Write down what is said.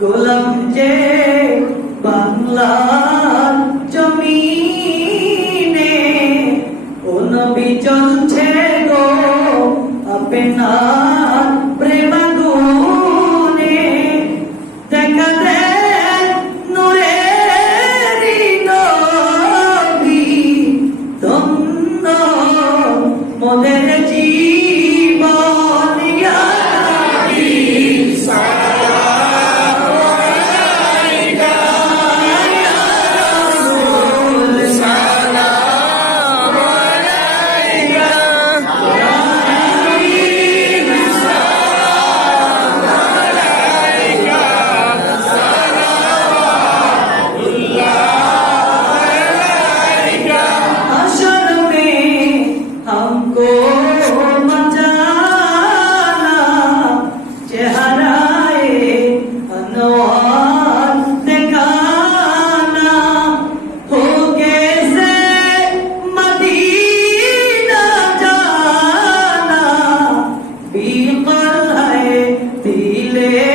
গোলাম যে বাংলার জমিনে, ও নবী চলছে গো আপনার প্রেমাগুনে। দেখা দেন নূরেরি নবী, ধন্য মোদের জীবন। ইয়া নবী সালাম আলাইকা, ইয়া রাসূল সালাম আলাইকা, ইয়া হাবিব সালাম আলাইকা, সালাওয়াতুল্লাহ আলাইকা। हशर में हमको मचाना, चेहराए अनवार दिखाना, हो कैसे मदीना जाना, बीक़ल है दिले